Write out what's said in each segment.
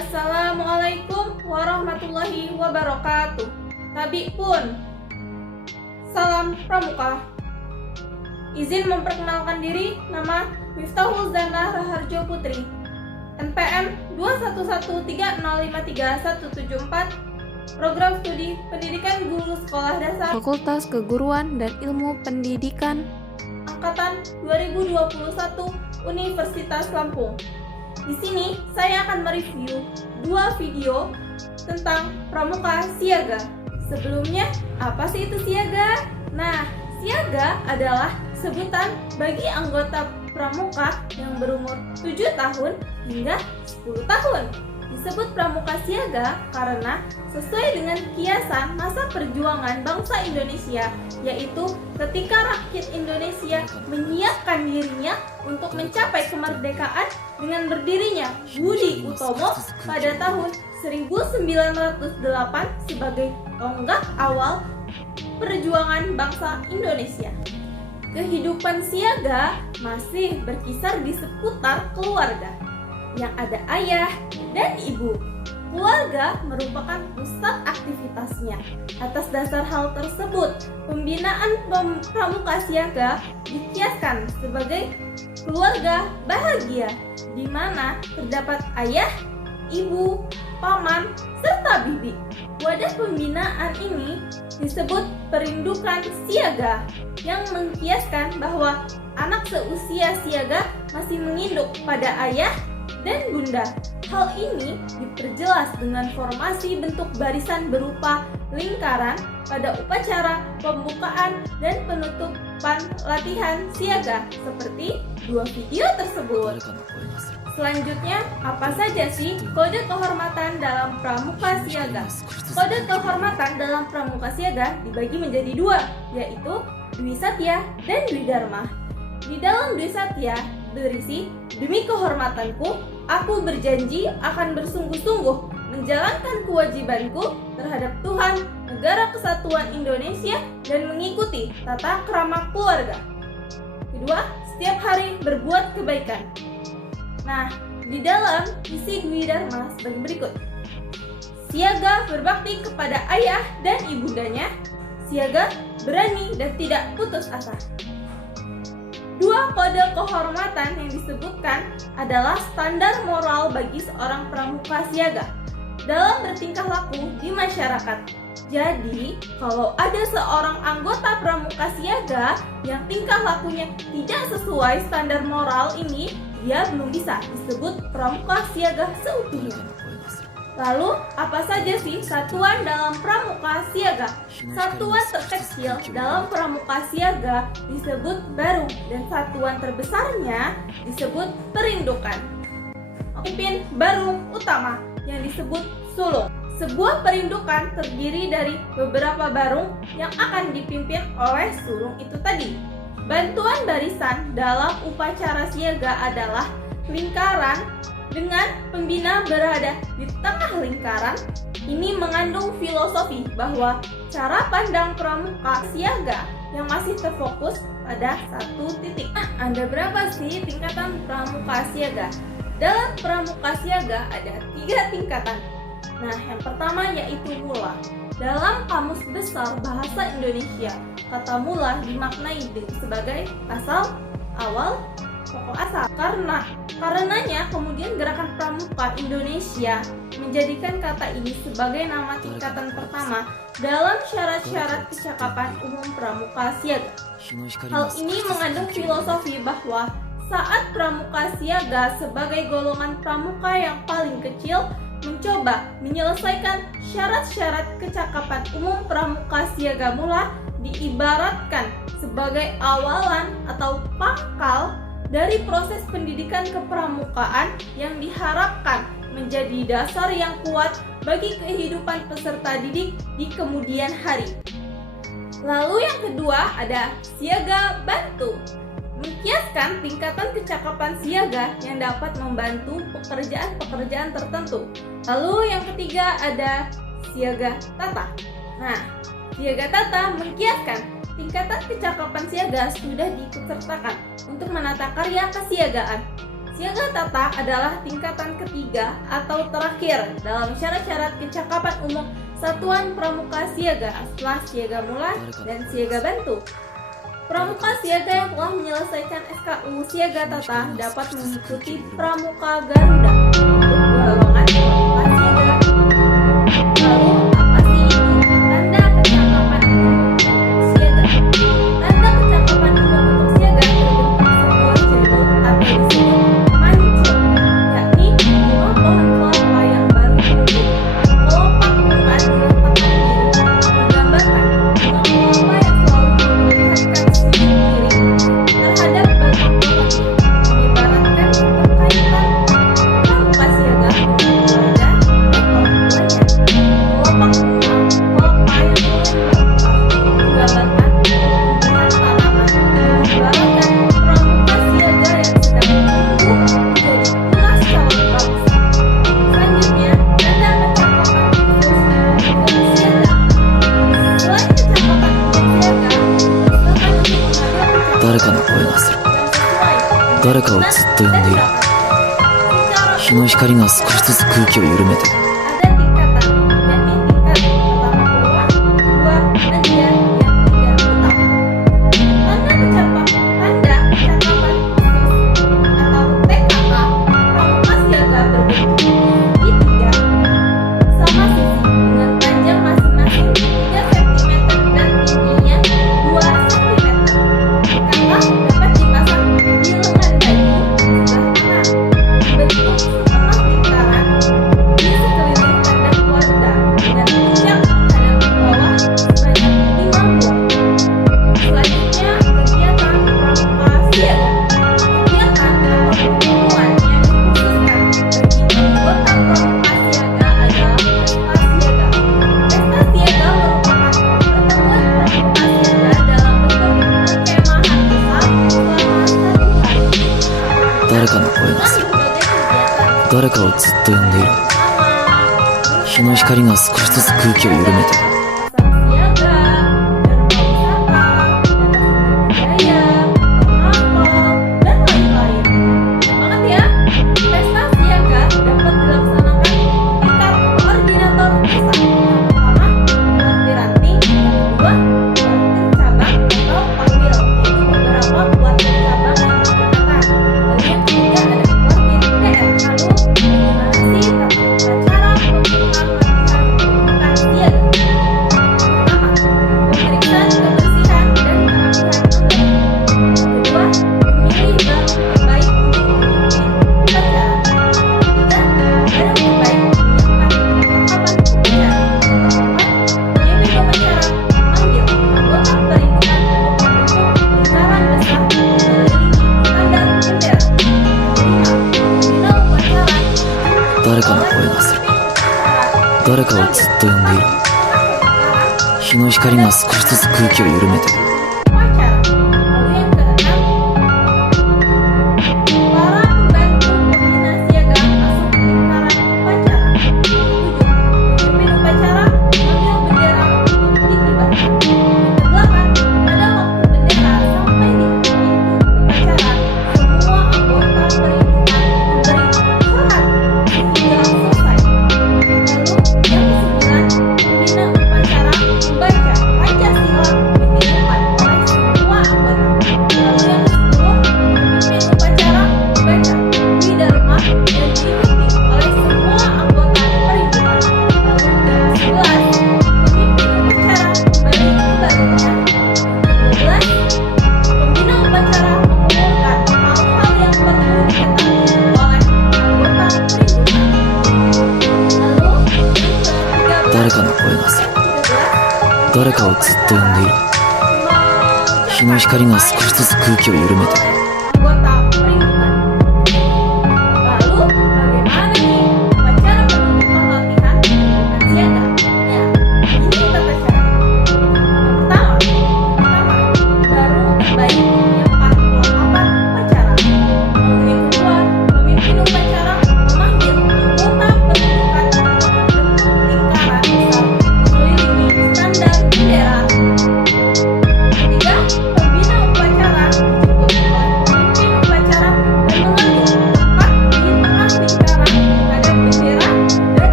Assalamualaikum warahmatullahi wabarakatuh. Tabi pun. Salam Pramuka. Izin memperkenalkan diri, nama Miftahul Zana Raharjo Putri. NPM 2113053174. Program Studi Pendidikan Guru Sekolah Dasar Fakultas Keguruan dan Ilmu Pendidikan Angkatan 2021 Universitas Lampung. Di sini saya akan mereview 2 video tentang Pramuka Siaga. Sebelumnya, apa sih itu siaga? Nah, siaga adalah sebutan bagi anggota pramuka yang berumur 7 tahun hingga 10 tahun. Disebut pramuka siaga karena sesuai dengan kiasan masa perjuangan bangsa Indonesia, yaitu ketika rakyat Indonesia menyiapkan dirinya untuk mencapai kemerdekaan dengan berdirinya Budi Utomo pada tahun 1908 sebagai tonggak awal perjuangan bangsa Indonesia. Kehidupan siaga masih berkisar di seputar keluarga, yang ada ayah dan ibu. Keluarga merupakan pusat aktivitasnya. Atas dasar hal tersebut, pembinaan pramuka siaga dikiaskan sebagai keluarga bahagia, di mana terdapat ayah, ibu, paman, serta bibi. Wadah pembinaan ini disebut perindukan siaga, yang mengkiaskan bahwa anak seusia siaga masih menginduk pada ayah dan bunda. Hal ini diperjelas dengan formasi bentuk barisan berupa lingkaran pada upacara pembukaan dan penutupan latihan siaga seperti 2 video tersebut. Selanjutnya, apa saja sih kode kehormatan dalam pramuka siaga? Kode kehormatan dalam pramuka siaga dibagi menjadi 2, yaitu Dwi Satya dan Dwi Dharma. Di dalam Dwi Satya berisi, demi kehormatanku, aku berjanji akan bersungguh-sungguh menjalankan kewajibanku terhadap Tuhan, Negara Kesatuan Indonesia, dan mengikuti tata krama keluarga. Kedua, setiap hari berbuat kebaikan. Nah, di dalam isi Dwi Dharma sebagai berikut. Siaga berbakti kepada ayah dan ibundanya. Siaga berani dan tidak putus asa. 2 kode kehormatan yang disebutkan adalah standar moral bagi seorang pramuka siaga dalam bertingkah laku di masyarakat. Jadi, kalau ada seorang anggota pramuka siaga yang tingkah lakunya tidak sesuai standar moral ini, dia belum bisa disebut pramuka siaga seutuhnya. Lalu, apa saja sih satuan dalam pramuka siaga? Satuan terkecil dalam pramuka siaga disebut barung, dan satuan terbesarnya disebut perindukan. Pimpin barung utama yang disebut sulung. Sebuah perindukan terdiri dari beberapa barung yang akan dipimpin oleh sulung itu tadi. Bantuan barisan dalam upacara siaga adalah lingkaran dengan pembina berada di tengah lingkaran. Ini mengandung filosofi bahwa cara pandang pramuka siaga yang masih terfokus pada satu titik. Ada berapa sih tingkatan pramuka siaga? Dalam pramuka siaga ada 3 tingkatan. Nah, yang pertama yaitu mula. Dalam Kamus Besar Bahasa Indonesia, kata mula dimaknai sebagai asal, awal, pokok asal. Karenanya kemudian Gerakan Pramuka Indonesia menjadikan kata ini sebagai nama tingkatan pertama dalam syarat-syarat kecakapan umum pramuka siaga. Hal ini mengandung filosofi bahwa saat pramuka siaga sebagai golongan pramuka yang paling kecil mencoba menyelesaikan syarat-syarat kecakapan umum pramuka siaga mula, diibaratkan sebagai awalan atau pangkal dari proses pendidikan kepramukaan yang diharapkan menjadi dasar yang kuat bagi kehidupan peserta didik di kemudian hari. Lalu yang kedua ada siaga bantu, mengkiaskan tingkatan kecakapan siaga yang dapat membantu pekerjaan-pekerjaan tertentu. Lalu yang ketiga ada siaga tata. Nah, siaga tata mengkiaskan tingkatan kecakapan siaga sudah diikutsertakan untuk menata karya kesiagaan. Siaga tata adalah tingkatan ketiga atau terakhir dalam syarat-syarat kecakapan umum Satuan Pramuka Siaga setelah siaga mula dan siaga bantu. Pramuka siaga yang telah menyelesaikan SKU siaga tata dapat mengikuti Pramuka Garuda untuk golongan pramuka siaga. Lalu apa sih itu tanda kecakapan umum untuk siaga? Tanda kecakapan umum untuk siaga terbentuk sebuah jalur atau disebut mancung, yakni bunga pohon kelapa yang baru tumbuh. Kelopak bunga diletakkan di menggambarkan bunga kelapa yang selalu memperlihatkan sisi miring terhadap batang pohonnya, mengibaratkan keterkaitan pramuka siaga dengan keluarga dan orang tuanya. Kelopak bunga kelapa yang mulai merontok menggambarkan pertumbuhan tanaman, mengibaratkan pramuka siaga yang sedang tumbuh menjadi tunas calon bangsa. Selanjutnya, tanda kecakapan khusus untuk siaga. Selain kecakapan untuk siaga, usahakan untuk mengambil 誰かの声がする。誰かをずっと呼んでいる。日の光が少しずつ空気を緩めて、 ada tingkatan, yakni tingkat pertama keluar, kedua rendah, yang ketiga utama. Tanda kecakapan khusus atau TKK pramuka siaga berbentuk segitiga sama sisi dengan panjang masing-masing 3 cm dan tingginya 2 cm. TKK dapat dipasang di lengan baju sebelah kanan, membentuk setengah lingkaran di sekeliling tanda keluarga dengan puncak menghadap ke bawah sebanyak 5 buah. Selanjutnya, kegiatan pramuka siaga. Kegiatan atau pertemuan yang dikhususkan bagi anggota pramuka siaga adalah pesta siaga. Pesta siaga merupakan pertemuan pramuka siaga dalam bentuk perkemahan besar selama 1 hari. 誰かの声がする。 Berbagai kegiatan 誰かをずっと呼んでいる。 sama 日の光が少しずつ空気を緩めて、 pasar siaga, dharma wisata, dana budaya, karnaval, dan lain-lain. Semangat ya! Pesta siaga dapat dilaksanakan tingkat koordinator desa. Yang pertama, pelatih ranting. Yang kedua, pelatih cabang atau pawil, yaitu beberapa pelatih cabang yang berdekatan. Lalu yang ketiga ada pelatih TR. Lalu bagaimana sih tata cara pembukaan latihan pembukaan siaga? Pertama, pemeriksaan kebersihan dan kerapihan anggota. Yang kedua, memilih barang terbaik untuk memimpin upacara. Ketiga, barang terbaik menyiapkan perlengkapan upacara. Keempat, pemimpin upacara memanggil anggota perlindungan untuk membentuk lingkaran besar mengelilingi standar bendera. Kelima, pembina upacara 誰かの声がする。誰かをずっと呼んでいる。日の光が少しずつ空気を緩めて、 upacara. Lalu yang keenam, para pembantu pembina siaga masuk lingkaran upacara. Yang ketujuh, pemimpin upacara mengambil bendera untuk dikibarkan. Yang kedelapan, pada waktu bendera sampai di pintu upacara, semua anggota perlindungan memberi selamat hingga selesai. Lalu yang kesembilan, pembina upacara membaca Pancasila ditirukan oleh semua anggota. Lalu yang ke-10, pemimpin upacara membaca Widharma dan diikuti oleh semua anggota perlindungan. Lalu yang ke-11, pemimpin upacara kembali ke barunya. Yang ke-12, pembina upacara mengumumkan hal-hal yang perlu diketahui oleh anggota perlindungan. Lalu yang ke-13, 誰かの声がする。 13, 誰かをずっと呼んでいる。日の光が少しずつ空気を緩めて、 anggota perlindungan. Lalu bagaimana nih upacara penutupan latihan pembukaan siaga? Ya, ini tata cara. Yang pertama, baru terbaik menyiapkan perlengkapan upacara. Lalu yang kedua, pemimpin upacara memanggil anggota perlindungan untuk membentuk lingkaran besar mengelilingi standar bendera. Ketiga, pembina upacara dijemput oleh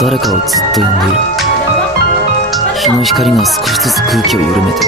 誰かをずっと呼んでいる。日の光が少しずつ空気を緩めて